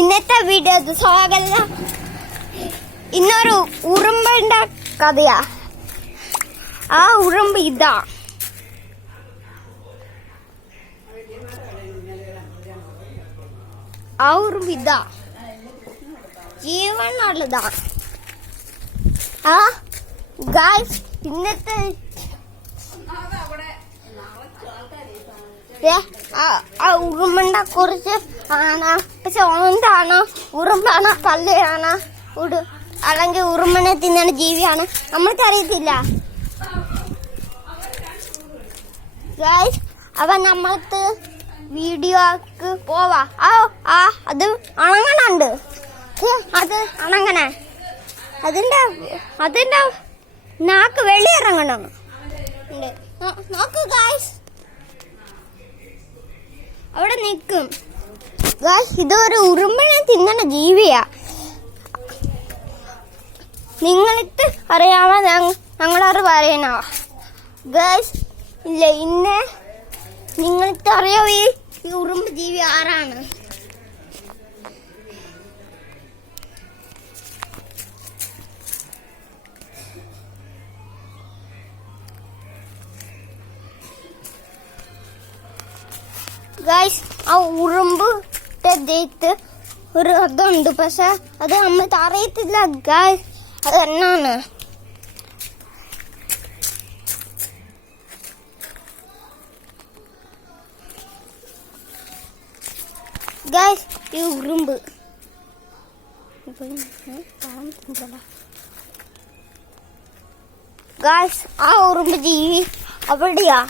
ഇന്നത്തെ വീഡിയോ സ്വാഗതം. ഇന്നൊരു ഉറുമ്പിന്റെ കഥയാ. ആ ഉറുമ്പ് ഇതാ. ആ ഉറുമ്പ് ഇതാ ജീവനുള്ളതാ. ആ ഗായ്സ് ഇന്നത്തെ ആ ഉറുമ്പിനെ കുറിച്ച് ആണ്. പക്ഷെ എന്താണോ ഉറുമ്പാണോ പല്ലിയാണോ അല്ലെങ്കിൽ ഉറുമ്പിനെ തിന്നണ ജീവിയാണ് നമ്മൾക്കറിയത്തില്ല ഗായ്സ്. അപ്പൊ നമ്മൾക്ക് വീഡിയോക്ക് പോവാ. അത് അണങ്ങനുണ്ട്. അത് അണങ്ങണേ അതിന്റെ നാക്ക് വെളിയിറങ്ങണം. നോക്ക് ഗായ്സ്, അവിടെ നിൽക്കും ഗായ്സ്. ഇതൊരു ഉറുമ്പിനെ തിന്നണ ജീവിയാ. നിങ്ങൾക്ക് അറിയാമോ? ഞങ്ങളത് പറയണോ ഗായ്സ്? ഇല്ല. ഇന്നെ നിങ്ങൾക്ക് അറിയാമോ ഈ ഉറുമ്പ് ജീവി ആരാണ്? ഗായ്സ്, ആ ഉറുമ്പിന്റെ ദേഹത്ത് ഒരു അതുണ്ട്. പക്ഷെ അത് നമ്മൾക്ക് അറിയത്തില്ല ഗായ്സ് അത് എന്നാണ്. ഗായ്സ്, ഈ ഉറുമ്പ് ഗായ്സ്, ആ ഉറുമ്പ് ജീവി അവിടെയാ.